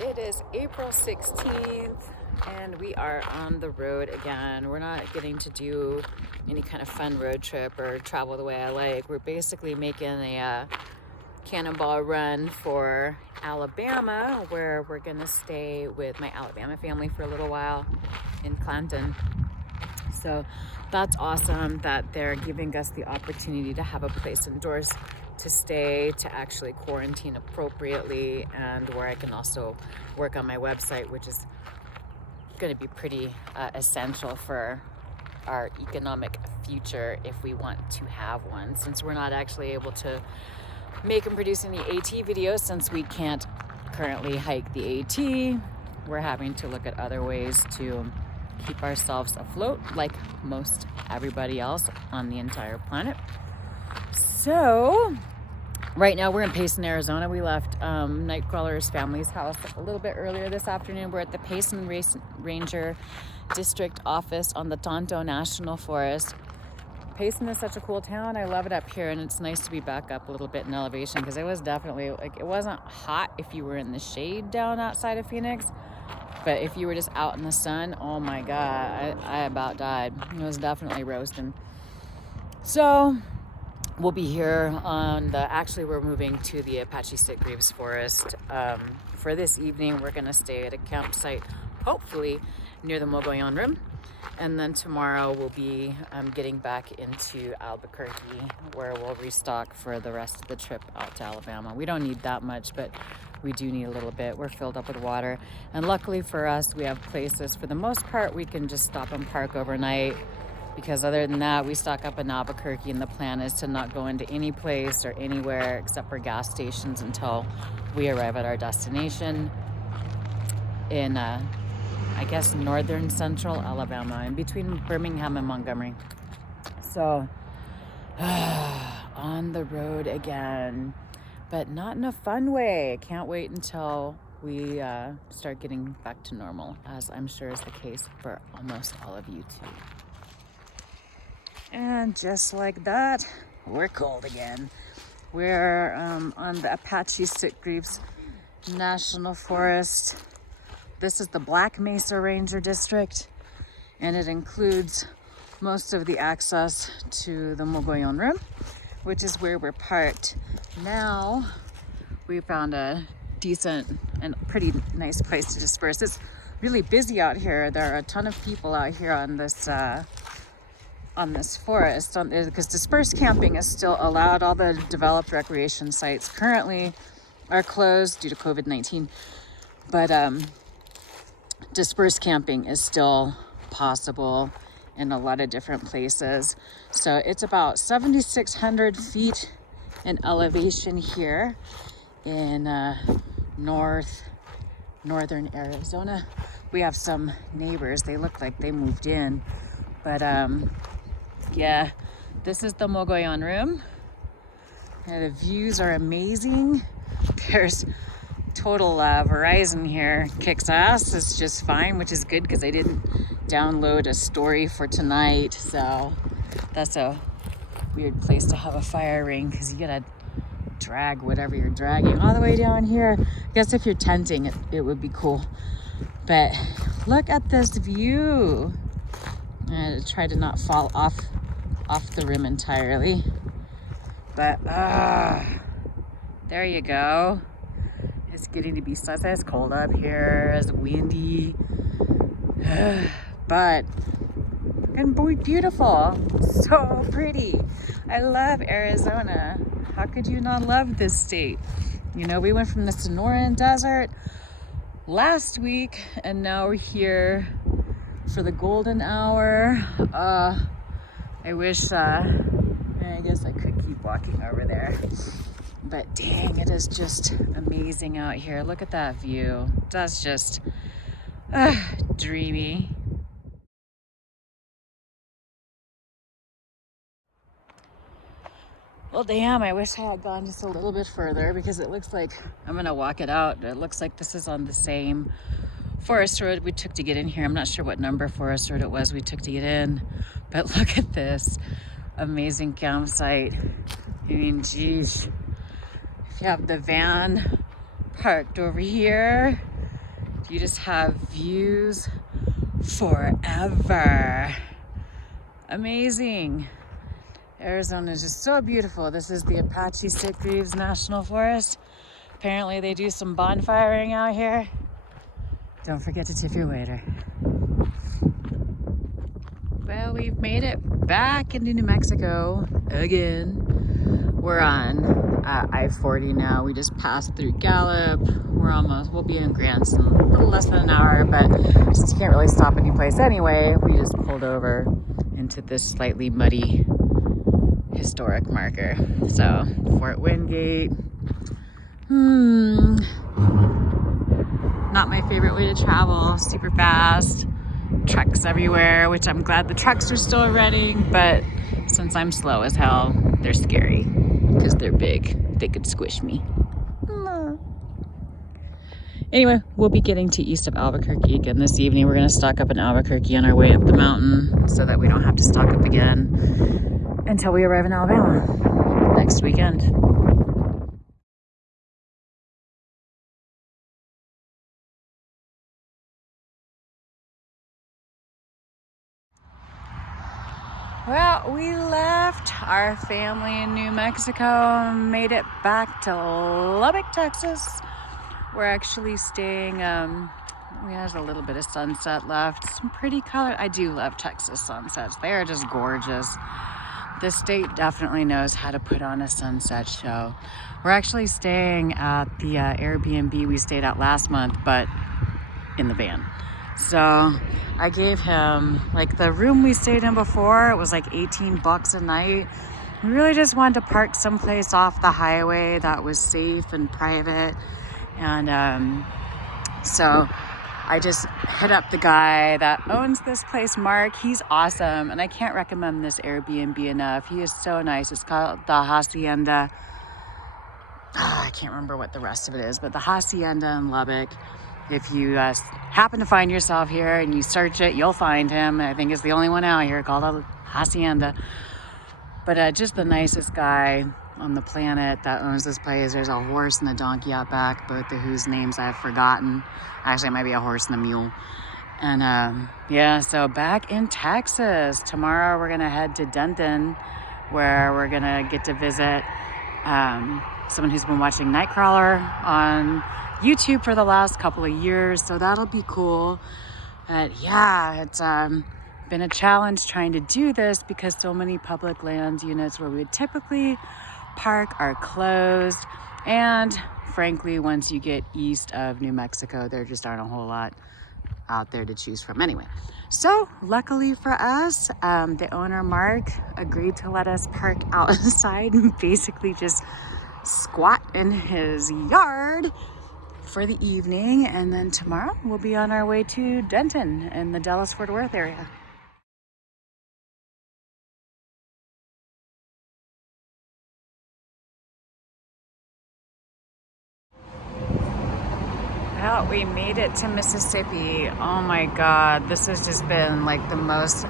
It is April 16th and we are on the road again. We're not getting to do any kind of fun road trip or travel the way I like. We're basically making a cannonball run for Alabama, where we're gonna stay with my Alabama family for a little while in Clanton. So that's awesome that they're giving us the opportunity to have a place indoors to stay, to actually quarantine appropriately, and where I can also work on my website, which is going to be pretty essential for our economic future if we want to have one, since we're not actually able to make and produce any AT videos since we can't currently hike the AT. We're having to look at other ways to keep ourselves afloat, like most everybody else on the entire planet. So right now we're in Payson, Arizona. We left Nightcrawler's family's house a little bit earlier this afternoon. We're at the Payson Ranger District office on the Tonto National Forest. Payson is such a cool town. I love it up here, and it's nice to be back up a little bit in elevation, because it was definitely, like, it wasn't hot if you were in the shade down outside of Phoenix, but if you were just out in the sun, oh my God, I about died. It was definitely roasting. So we'll be here on actually we're moving to the Apache Stickgreaves forest. For this evening, we're gonna stay at a campsite, hopefully near the Mogollon Rim. And then tomorrow we'll be getting back into Albuquerque, where we'll restock for the rest of the trip out to Alabama. We don't need that much, but we do need a little bit. We're filled up with water. And luckily for us, we have places. For the most part, we can just stop and park overnight, because other than that, we stock up in Albuquerque, and the plan is to not go into any place or anywhere except for gas stations until we arrive at our destination in I guess northern central Alabama, in between Birmingham and Montgomery. So on the road again, but not in a fun way. Can't wait until we start getting back to normal, as I'm sure is the case for almost all of you too. And just like that, we're cold again. We're on the Apache Stickgreaves National Forest. This is the Black Mesa Ranger District, and it includes most of the access to the Mogollon Rim, which is where we're parked. Now we found a decent and pretty nice place to disperse. It's really busy out here. There are a ton of people out here on this forest, because dispersed camping is still allowed. All the developed recreation sites currently are closed due to COVID-19, but dispersed camping is still possible in a lot of different places. So it's about 7,600 feet in elevation here in northern Arizona. We have some neighbors. They look like they moved in, but yeah, this is the Mogollon Rim. And the views are amazing. There's total Verizon here, kicks ass. It's just fine, which is good, because I didn't download a story for tonight. So that's a weird place to have a fire ring, because you gotta drag whatever you're dragging all the way down here. I guess if you're tenting, it would be cool. But look at this view. I try to not fall off the rim entirely, but there you go. It's getting to be such as cold up here, it's windy, but and beautiful, so pretty. I love Arizona. How could you not love this state? You know, we went from the Sonoran Desert last week, and now we're here for the golden hour. I wish, I guess I could keep walking over there. But dang, it is just amazing out here. Look at that view. That's just dreamy. Well, damn, I wish I had gone just a little bit further, because it looks like I'm gonna walk it out. It looks like this is on the same forest road we took to get in here. I'm not sure what number forest road it was we took to get in, but look at this amazing campsite. I mean, geez. You have the van parked over here. You just have views forever. Amazing. Arizona is just so beautiful. This is the Apache Stickgreaves National Forest. Apparently they do some bonfiring out here. Don't forget to tip your waiter. Well, we've made it back into New Mexico again. We're on I-40 now. We just passed through Gallup. We'll be in Grants in a little less than an hour, but since you can't really stop any place anyway, we just pulled over into this slightly muddy historic marker. So, Fort Windgate. Not my favorite way to travel. Super fast. Trucks everywhere, which I'm glad the trucks are still running, but since I'm slow as hell, they're scary because they're big. They could squish me. Anyway, we'll be getting to east of Albuquerque again this evening. We're gonna stock up in Albuquerque on our way up the mountain so that we don't have to stock up again until we arrive in Alabama next weekend. Well, we left our family in New Mexico and made it back to Lubbock, Texas. We're actually staying, we have a little bit of sunset left. Some pretty color. I do love Texas sunsets. They are just gorgeous. The state definitely knows how to put on a sunset show. We're actually staying at the Airbnb we stayed at last month, but in the van. So I gave him, like, the room we stayed in before, it was like $18 a night. We really just wanted to park someplace off the highway that was safe and private. And so I just hit up the guy that owns this place, Mark. He's awesome, and I can't recommend this Airbnb enough. He is so nice. It's called the Hacienda. I can't remember what the rest of it is, but the Hacienda in Lubbock. If you happen to find yourself here and you search it, you'll find him. I think it's the only one out here called a Hacienda. But just the nicest guy on the planet that owns this place. There's a horse and a donkey out back, both of whose names I've forgotten. Actually, it might be a horse and a mule. And yeah, so back in Texas. Tomorrow we're gonna head to Denton, where we're gonna get to visit someone who's been watching Nightcrawler on YouTube for the last couple of years, so that'll be cool. But yeah, it's been a challenge trying to do this because so many public land units where we would typically park are closed, and frankly, once you get east of New Mexico, there just aren't a whole lot out there to choose from anyway. So luckily for us, the owner Mark agreed to let us park outside and basically just squat in his yard for the evening, and then tomorrow we'll be on our way to Denton in the Dallas-Fort Worth area. Well, we made it to Mississippi. Oh my God, this has just been like the most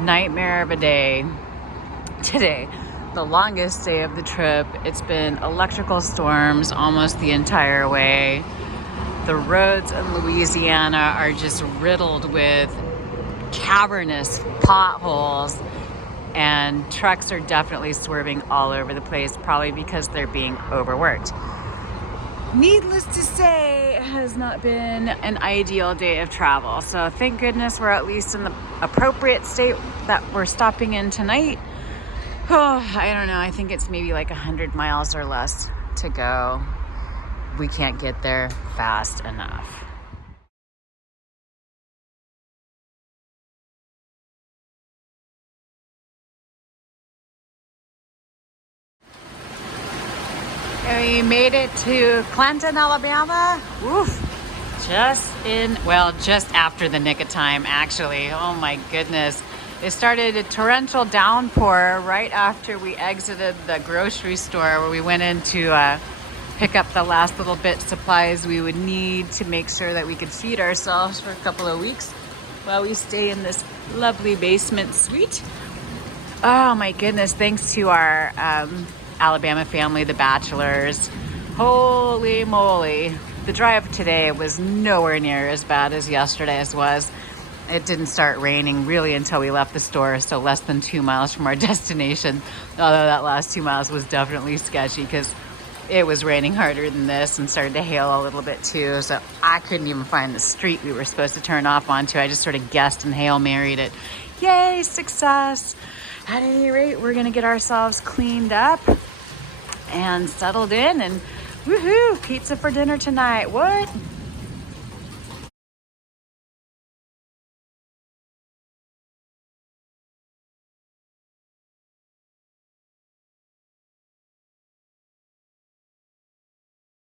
nightmare of a day today. The longest day of the trip. It's been electrical storms almost the entire way. The roads in Louisiana are just riddled with cavernous potholes, and trucks are definitely swerving all over the place, probably because they're being overworked. Needless to say, it has not been an ideal day of travel. So thank goodness we're at least in the appropriate state that we're stopping in tonight. Oh, I don't know. I think it's maybe like 100 miles or less to go. We can't get there fast enough. And we made it to Clinton, Alabama. Oof. Just after the nick of time, actually. Oh my goodness. It started a torrential downpour right after we exited the grocery store, where we went in to pick up the last little bit supplies we would need to make sure that we could feed ourselves for a couple of weeks while we stay in this lovely basement suite. Oh my goodness, thanks to our Alabama family, the Bachelors. Holy moly. the drive today was nowhere near as bad as yesterday's was. It didn't start raining really until we left the store, so less than 2 miles from our destination. Although that last 2 miles was definitely sketchy because it was raining harder than this and started to hail a little bit too. So I couldn't even find the street we were supposed to turn off onto. I just sort of guessed and Hail Married it. Yay, success. At any rate, we're gonna get ourselves cleaned up and settled in, and woohoo, pizza for dinner tonight. What?